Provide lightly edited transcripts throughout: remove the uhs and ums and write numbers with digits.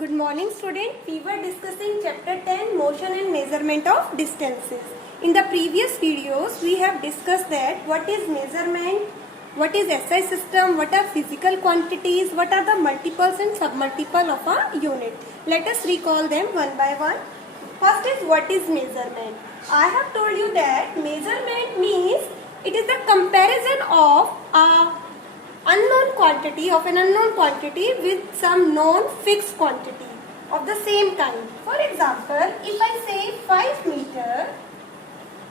Good morning student. We were discussing chapter 10 motion and measurement of distances. In the previous videos we have discussed that what is measurement, what is SI system, what are physical quantities, what are the multiples and submultiple of a unit. Let us recall them one by one. First is what is measurement. I have told you that measurement means it is the comparison of a unknown quantity with some known fixed quantity of the same kind. For example, if I say 5 meter,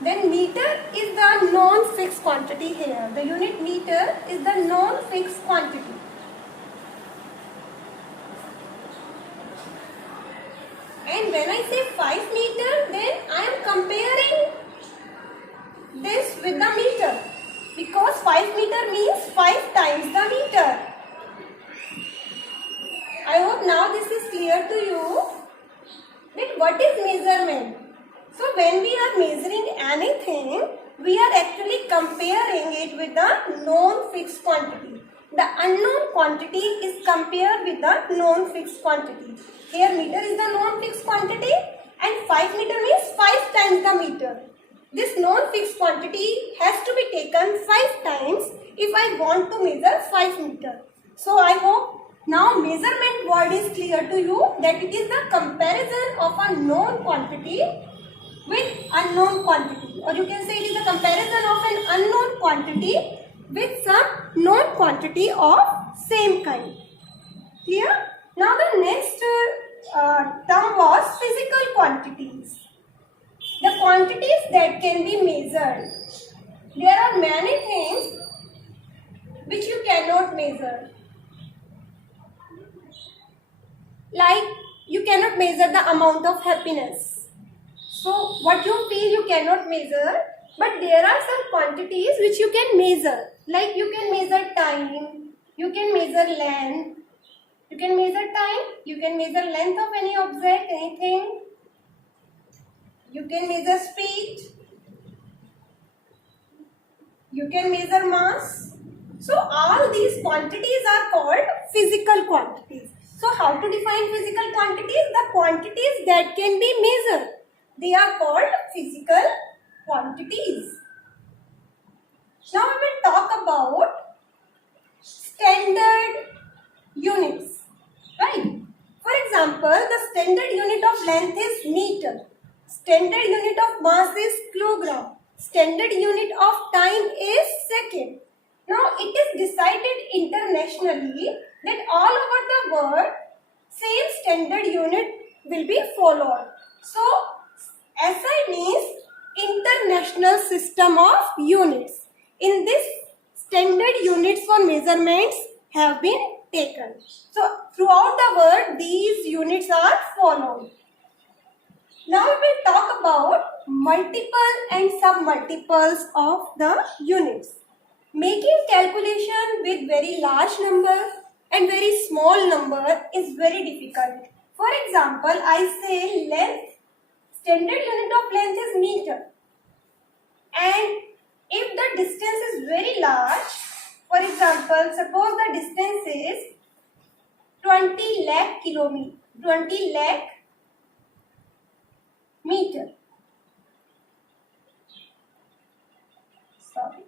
then meter is the known fixed quantity here. The unit meter is the known fixed quantity. And when I say 5 meter, then I am comparing this with the meter. Because 5 meter means 5 times the meter. I hope now this is clear to you that what is measurement. So when we are measuring anything, we are actually comparing it with the known fixed quantity. The unknown quantity is compared with the known fixed quantity. Here meter is the known fixed quantity and 5 meter means 5 times the meter. This known fixed quantity has to be taken 5 times if I want to measure 5 meter. So I hope now measurement word is clear to you that it is the comparison of a known quantity with unknown quantity, or you can say it is the comparison of an unknown quantity with some known quantity of same kind. Clear? Now the next term was physical quantities. The quantities that can be measured. There are many things which you cannot measure. Like you cannot measure the amount of happiness. So what you feel you cannot measure, but there are some quantities which you can measure. Like you can measure time, you can measure length, you can measure time, you can measure length of any object, anything. You can measure speed, you can measure mass. So all these quantities are called physical quantities. So how to define physical quantities? The quantities that can be measured. They are called physical quantities. Now we will talk about standard units. Right? For example, the standard unit of length is meter. Standard unit of mass is kilogram. Standard unit of time is second. Now it is decided internationally that all over the world same standard unit will be followed. So SI means International System of Units. In this, standard units for measurements have been taken. So throughout the world these units are followed. Now we will talk about multiple and submultiples of the units. Making calculation with very large number and very small number is very difficult. For example, I say length, standard unit of length is meter. And if the distance is very large, for example, suppose the distance is 20 lakh kilometer, 20 lakh meter. Sorry.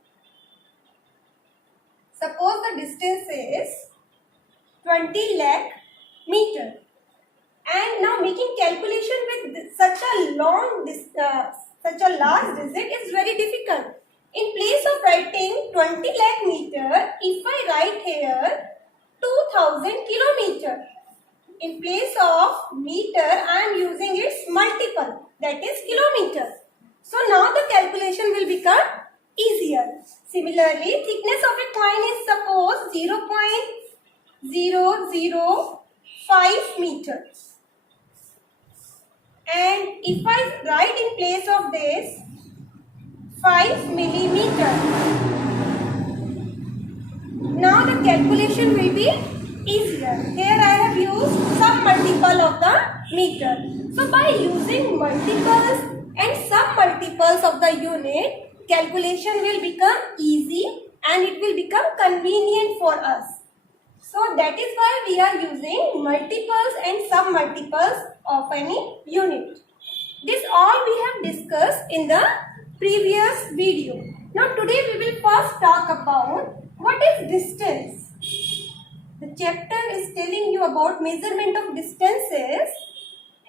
Suppose the distance is 20 lakh meter. And now making calculation with such a large digit is very difficult. In place of writing 20 lakh meter, if I write here 2000 kilometer. In place of meter, I am using its multiple, that is kilometer. So now the calculation will become easier. Similarly, thickness of a coin is suppose 0.005 meters. And if I write in place of this 5 millimeter, now the calculation will be easier. Here I have used some multiple of the meter. So by using multiples and some multiples of the unit, calculation will become easy and it will become convenient for us. So that is why we are using multiples and sub-multiples of any unit. This all we have discussed in the previous video. Now today we will first talk about what is distance. The chapter is telling you about measurement of distances,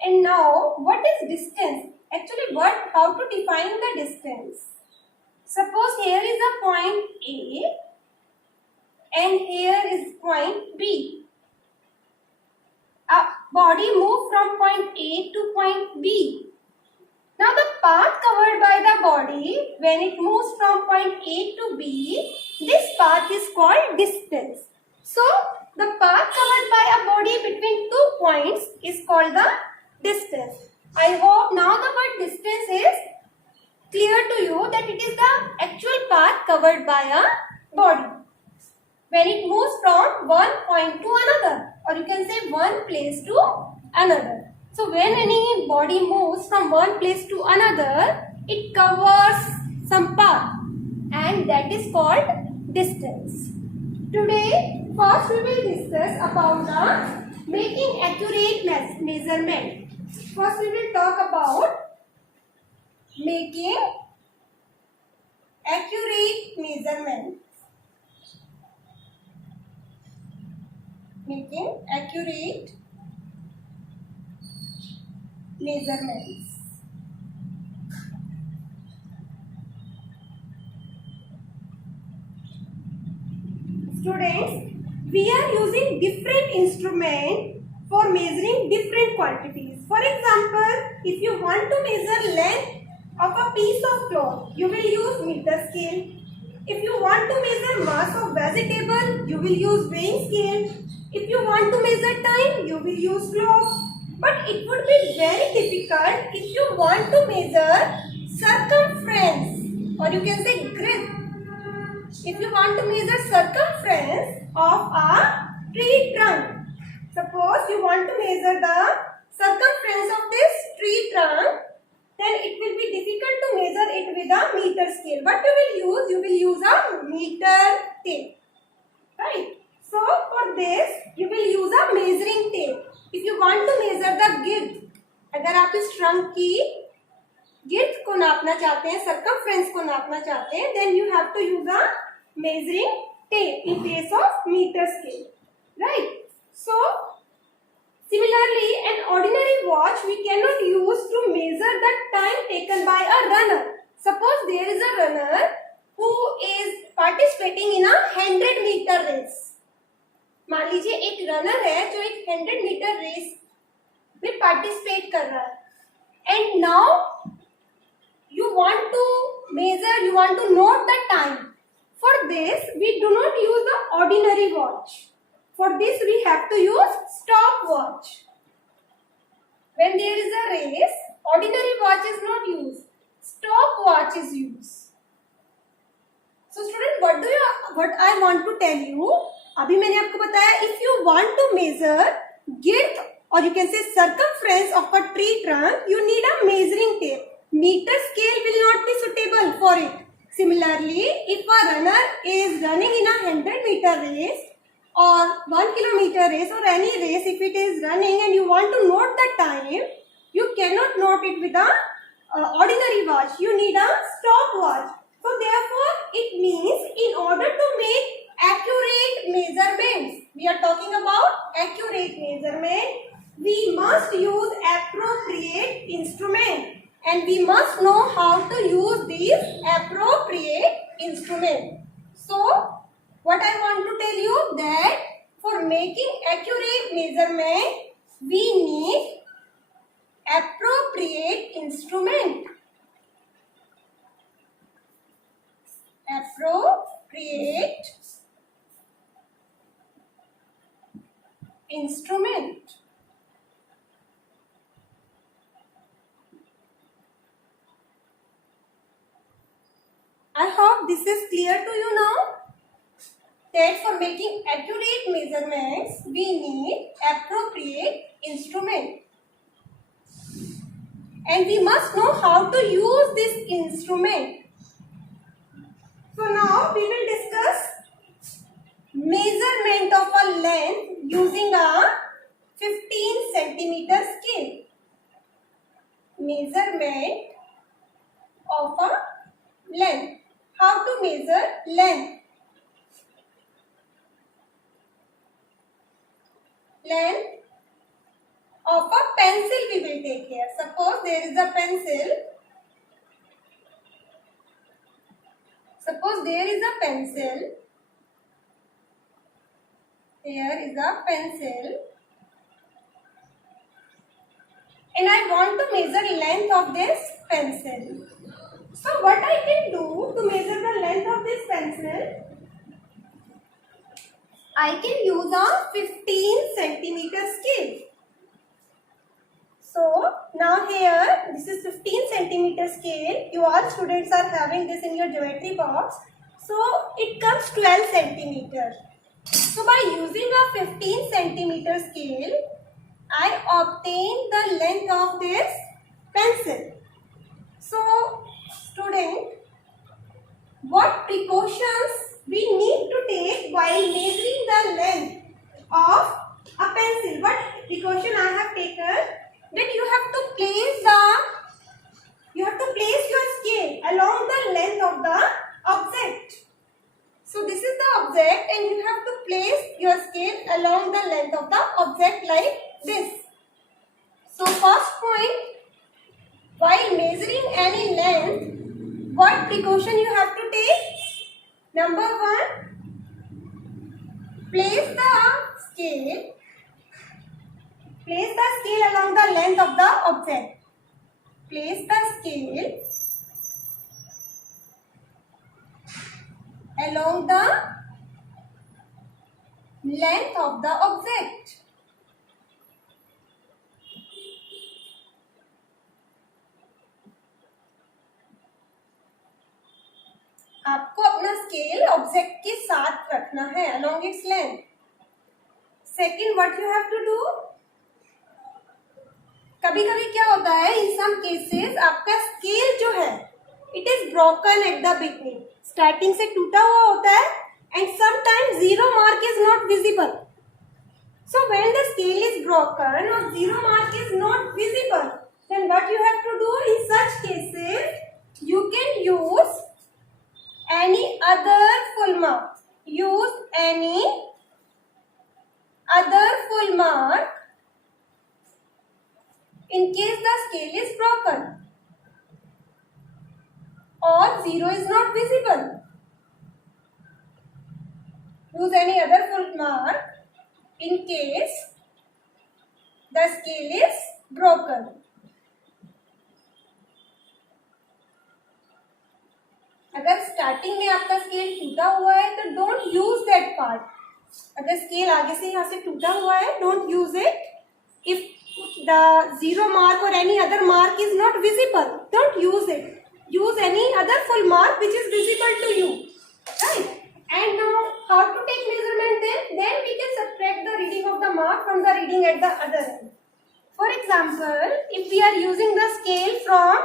and now what is distance? Actually, how to define the distance? Suppose here is a point A and here is point B. A body moves from point A to point B. Now the path covered by the body when it moves from point A to B, this path is called distance. So the path covered by a body between two points is called the distance. I hope now the word distance is clear to you, that it is the actual path covered by a body when it moves from one point to another, or you can say one place to another. So when any body moves from one place to another, it covers some path, and that is called distance. Today, first we will discuss about the making accurate measurement. First we will talk about making accurate measurement. Making accurate measurements. Students, we are using different instruments for measuring different quantities. For example, if you want to measure length of a piece of cloth, you will use meter scale. If you want to measure mass of vegetable, you will use weighing scale. If you want to measure time, you will use clock. But it would be very difficult if you want to measure circumference, or you can say grid. If you want to measure circumference of a tree trunk, suppose you want to measure the circumference of this tree trunk, then it will be difficult to measure it with a meter scale. What you will use a meter tape, right? So for this you will use a measuring tape. If you want to measure the girth, अगर आप इस trunk की girth को नापना चाहते हैं, circumference को नापना चाहते हैं, then you have to use a measuring tape in place of meter scale, right? So similarly, an ordinary watch we cannot use to measure the time taken by a runner. Suppose there is a runner who is participating in a 100-meter race. मान लीजिए एक runner है जो एक 100-मीटर race में participate कर रहा है, and now you want to measure, you want to note the time. For this we do not use the ordinary watch. For this we have to use stopwatch. When there is a race, ordinary watch is not used, stopwatch is used. So student, what I want to tell you, अभी मैंने आपको बताया, if you want to measure girth or you can say circumference of a tree trunk, you need a measuring tape. Meter scale will not be suitable for it. Similarly, if a runner is running in a 100-meter race or 1 kilometer race or any race, if it is running and you want to note the time, you cannot note it with a ordinary watch. You need a stopwatch. So therefore, it means in order to make accurate measurements, we are talking about accurate measurement, we must use appropriate instrument, and we must know how to use these appropriate instruments. So what I want to tell you, that for making accurate measurement we need appropriate instrument. Appropriate instrument. I hope this is clear to you now, that for making accurate measurements we need appropriate instrument, and we must know how to use this instrument. So now we will discuss measurement of a length using a 15 centimeter scale. Measurement of a length. How to measure length? Length of a pencil we will take here. Suppose there is a pencil. Suppose there is a pencil. Here is a pencil. And I want to measure length of this pencil. So what I can do to measure the length of this pencil? I can use a 15 centimeter scale. So now here this is 15 centimeter scale. You all students are having this in your geometry box. So it comes 12 centimeter. So by using a 15 centimeter scale, I obtain the length of this pencil. So student, what precautions we need to take while measuring the length of a pencil? What precaution I have taken? That you have to place your scale along the length of the object. So this is the object and you have to place your scale along the length of the object like this. So first point, while measuring any length, what precaution you have to take? Number 1, place the scale along the length of the object. Place the scale along the length of the object. आपको अपना scale object के साथ रखना है along its length. Second, what you have to do? कभी कभी क्या होता है, in some cases आपका स्केल जो है it is broken at the beginning. Starting से टूटा हुआ होता है and sometimes zero mark is not visible. So when the scale is broken or zero mark is not visible, then what you have to do in such cases? You can use any other full mark. Use any other full mark in case the scale is broken or zero is not visible. Use any other full mark in case the scale is broken. अगर starting में आपका scale टूटा हुआ है तो don't use that part. अगर scale आगे से यहाँ से टूटा हुआ है, don't use it. If the zero mark और any other mark is not visible, don't use it. Use any other full mark which is visible to you, right? And now how to take measurement then we can subtract the reading of the mark from the reading at the other end. For example, if we are using the scale from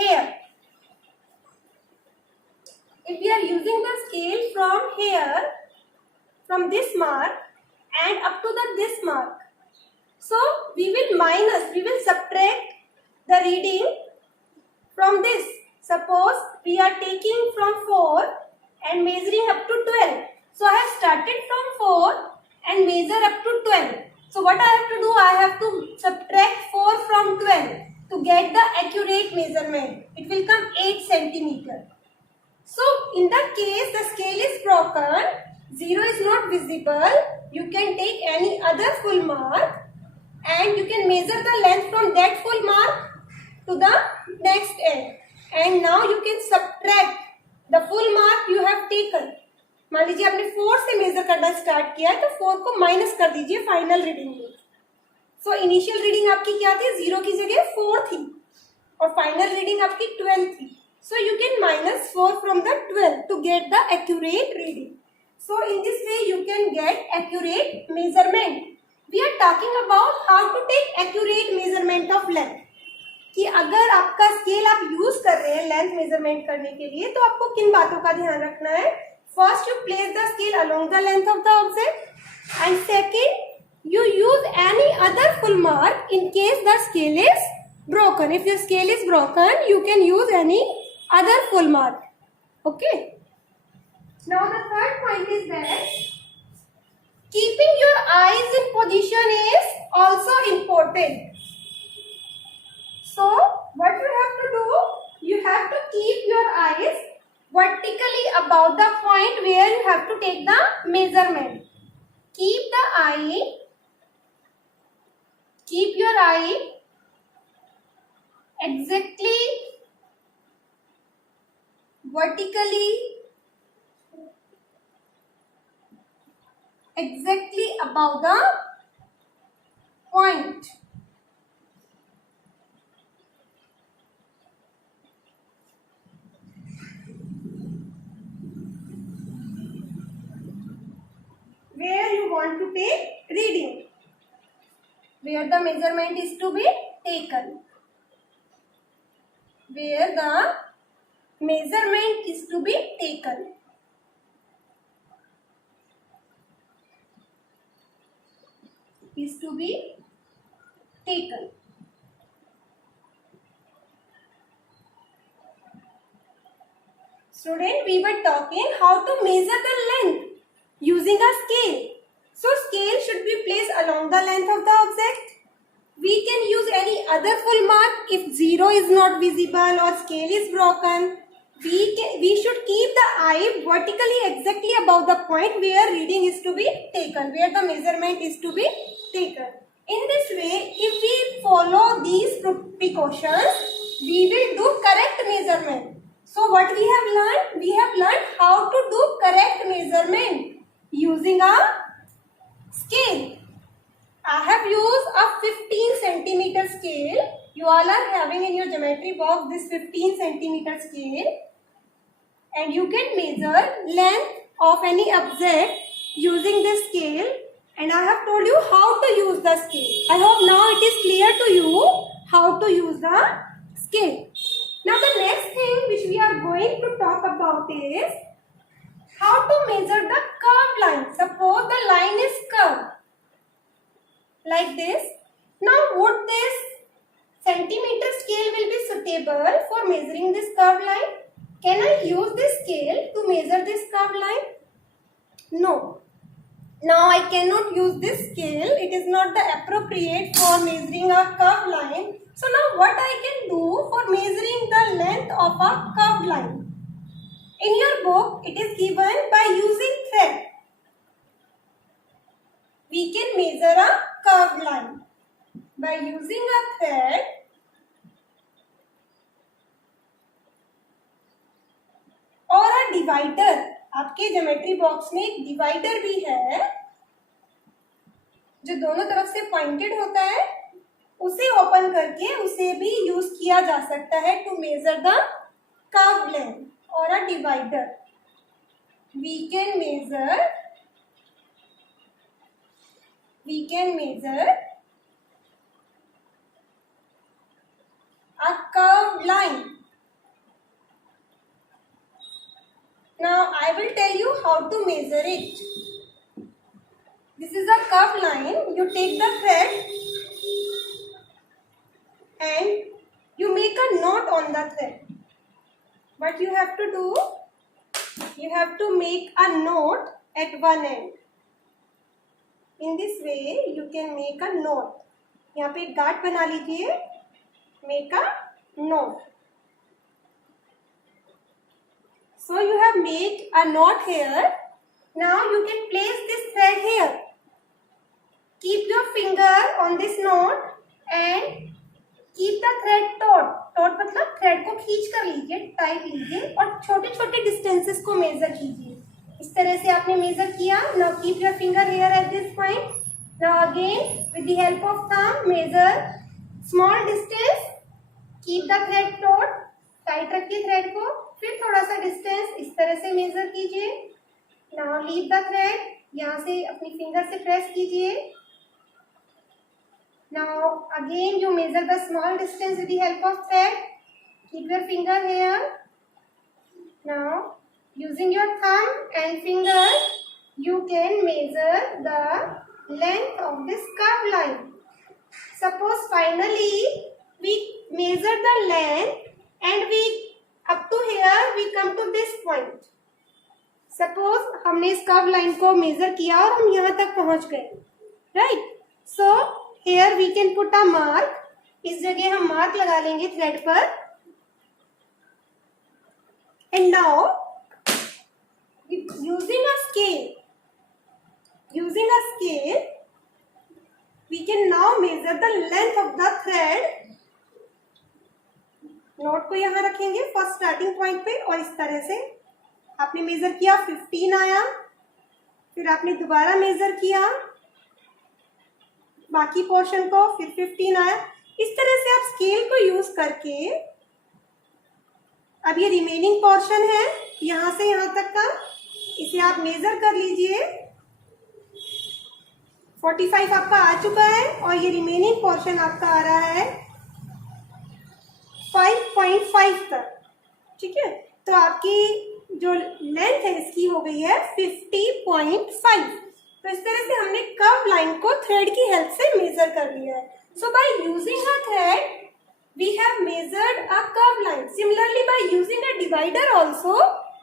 here, if we are using the scale from here, from this mark and up to this mark, so we will subtract the reading from this. Suppose we are taking from 4 and measuring up to 12. So I have started from 4 and measure up to 12. So what I have to do? I have to subtract 4 from 12 to get the accurate measurement. It will come 8 centimeter. So in that case the scale is broken, zero is not visible. You can take any other full mark and you can measure the length from that full mark to the next end. And now you can subtract the full mark you have taken. मान लीजिए आपने 4 से major करना start किया है तो 4 को minus कर दीजिए फाइनल रीडिंग में. सो इनिशियल रीडिंग आपकी क्या थी? 0 की जगह 4 थी और फाइनल रीडिंग आपकी 12 थी. So you can minus 4 from the 12 to get the accurate reading. So in this way you can get accurate measurement. We are talking about how to take accurate measurement of length. कि अगर आपका scale आप use कर रहे हैं length measurement करने के लिए तो आपको किन बातों का ध्यान रखना है. First, you place the scale along the length of the object, and second, you use any other full mark in case the scale is broken. If your scale is broken, you can use any other full mark. Okay. Now the third point is that keeping your eyes in position is also important. So what you have to do, you have to keep your eyes vertically above the point where you have to take the measurement. Keep your eye exactly exactly above the point. Where you want to take reading, where the measurement is to be taken. Where the measurement is to be taken. Is to be taken. Student, we were talking how to measure the length using a scale. So scale should be placed along the length of the object. We can use any other full mark if 0 is not visible or scale is broken. We should keep the eye vertically exactly above the point where reading is to be taken, where the measurement is to be taken. In this way, if we follow these precautions, we will do correct measurement. So what we have learned? We have learned how to do correct measurement using a scale. I have used a 15 centimeter scale. You all are having in your geometry box this 15 centimeter scale. And you can measure length of any object using this scale. And I have told you how to use the scale. I hope now it is clear to you how to use the scale. Now the next thing which we are going to talk about is how to measure the curved line. Suppose the line is curved like this. Now would this centimeter scale will be suitable for measuring this curved line? Can I use this scale to measure this curved line? No. Now I cannot use this scale. It is not the appropriate for measuring a curved line. So now what I can do for measuring the length of a curved line? In your book it is given by using thread. We can measure a curved line by using a thread. और a divider. आपके geometry box में एक divider भी है जो दोनों तरफ से पॉइंटेड होता है. उसे ओपन करके उसे भी यूज किया जा सकता है to measure the curve length. और a divider we can measure a curved line. Now I will tell you how to measure it. This is a curved line. You take the thread and you make a knot on the thread. What you have to do? You have to make a knot at one end. In this way you can make a knot. यहाँ पे एक गांठ बना लीजिए. Make a knot. So you have made a knot here. Now you can place this thread here. Keep your finger on this knot and keep the thread taut. Taut मतलब thread को खींच कर लीजिए, टाइट लीजिए और छोटे छोटे distances को मेजर कीजिए. इस तरह से आपने मेजर किया. Now keep your finger here at this point. Now again with the help of thumb measure small distance. Keep the thread taut. Tight रखिए थ्रेड को. फिर थोड़ा सा डिस्टेंस इस तरह से मेजर कीजिए. Now leave the thread. यहाँ से अपनी फिंगर से प्रेस कीजिए. Now again you measure the small distance with the help of thread. Keep your finger here. Now Using your thumb and finger, you can measure the length of this curved line. Suppose finally we measure the length and we up to here we come to this point. Suppose हमने इस curve line को major किया और हम यहाँ तक पहुंच गए, right? So here we can put a mark. इस जगह हम मार्क लगा लेंगे थ्रेड पर. And now using a scale, we can now measure the length of the thread. Note को यहाँ रखेंगे फर्स्ट स्टार्टिंग पॉइंट पे और इस तरह से आपने मेजर किया 15 आया, फिर आपने दोबारा मेजर किया बाकी पोर्शन को, फिर 15 आया. इस तरह से आप स्केल को यूज करके, अब ये रिमेनिंग पोर्शन है यहाँ से यहाँ तक का, इसे आप मेजर कर लीजिए. 45 आपका आ चुका है और ये रिमेनिंग पोर्शन आपका आ रहा है 5.5 तक. ठीक है, तो आपकी जो लेंथ है इसकी हो गई है 50.5. तो इस तरह से हमने कर्व लाइन को थ्रेड की हेल्प से मेजर कर लिया है. So by using a thread we have measured a curved line. Similarly, by using a divider also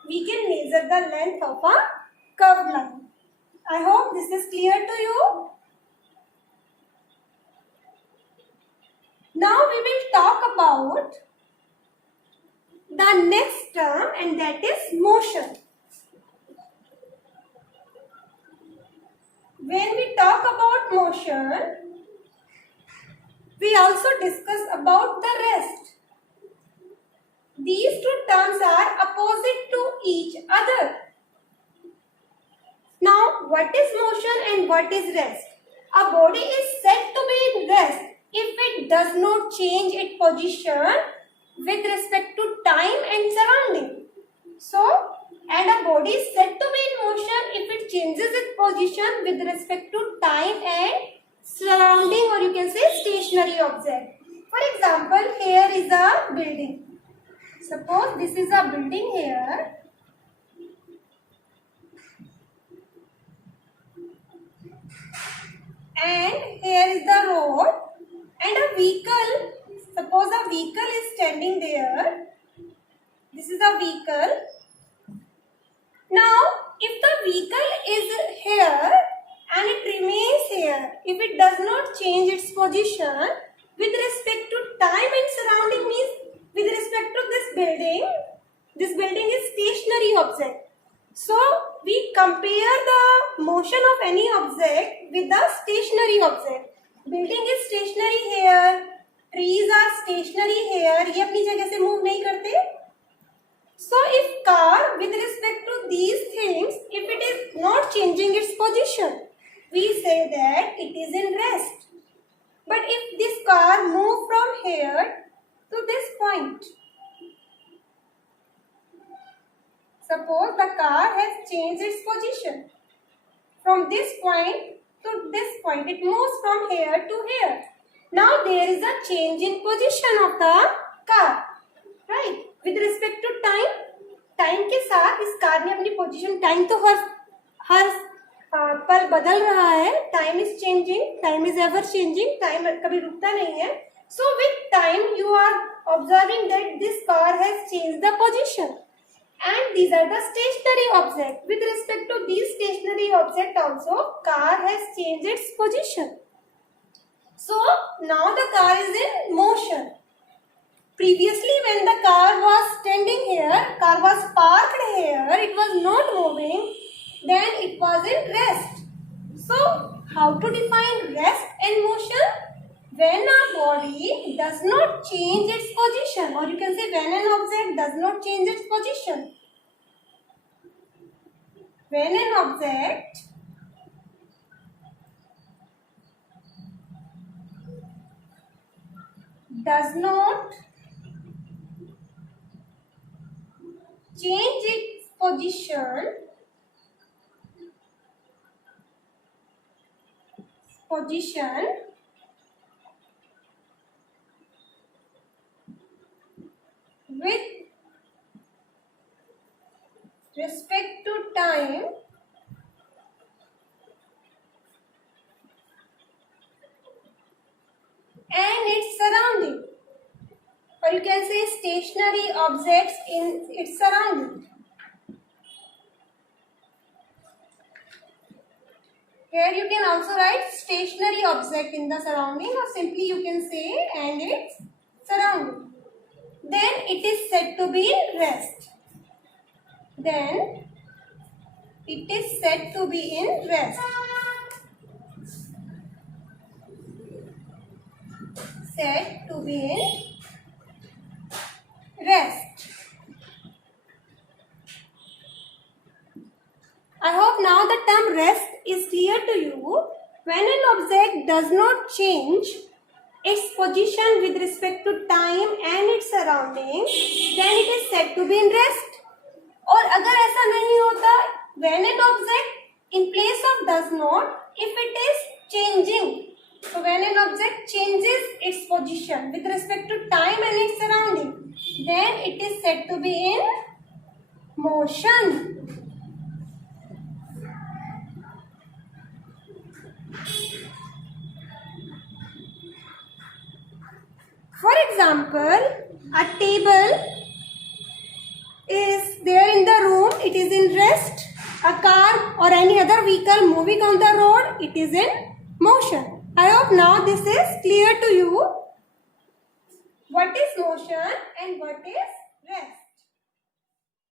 we can measure the length of a curved line. I hope this is clear to you. Now we will talk about the next term, and that is motion. When we talk about motion, we also discuss about the rest. These two terms are opposite to each other. Now, what is motion and what is rest? A body is said to be in rest if it does not change its position with respect to time and surrounding. So, and a body is said to be in motion if it changes its position with respect to time and surrounding, or you can say stationary object. For example, here is a building. Suppose this is a building here. And here is the road and a vehicle. Suppose a vehicle is standing there. This is a vehicle. Now, if the vehicle is here and it remains here, if it does not change its position with respect to time and surrounding, means with respect to this building is stationary object. So we compare the motion of any object with the stationary object. Building is stationary here, trees are stationary here, ये अपनी जगह से move नहीं करते. So if car with respect to these things, if it is not changing its position, we say that it is in rest. But if this car move from here to this point, suppose the car has changed its position from this point to this point, it moves from here to here. Now there is a change in position of the car, right? With respect to time, time के साथ इस car ने अपनी position, time तो हर पल बदल रहा है. Time is changing, time is ever changing, time कभी रुकता नहीं है. So with time you are observing that this car has changed the position, and these are the stationary objects. With respect to these stationary objects also, car has changed its position. So now the car is in motion. Previously, when the car was standing here, car was parked here, it was not moving, then it was in rest. So, how to define rest and motion? When a body does not change its position, or you can say when an object does not change its position. When an object does not change its position with respect to time and its surrounding, or you can say stationary objects in its surrounding. Here you can also write stationary object in the surrounding, or simply you can say and its surrounding. Then it is said to be in rest. Then it is said to be in rest. Said to be in rest. I hope now the term rest is clear to you. When an object does not change its position with respect to time and its surroundings, then it is said to be in rest. और अगर ऐसा नहीं होता, when an object in place of does not, if it is changing, so when an object changes its position with respect to time and its surrounding, then it is said to be in motion. For example, a table is there in the room, it is in rest. A car or any other vehicle moving on the road, it is in motion. I hope now this is clear to you. What is motion and what is rest?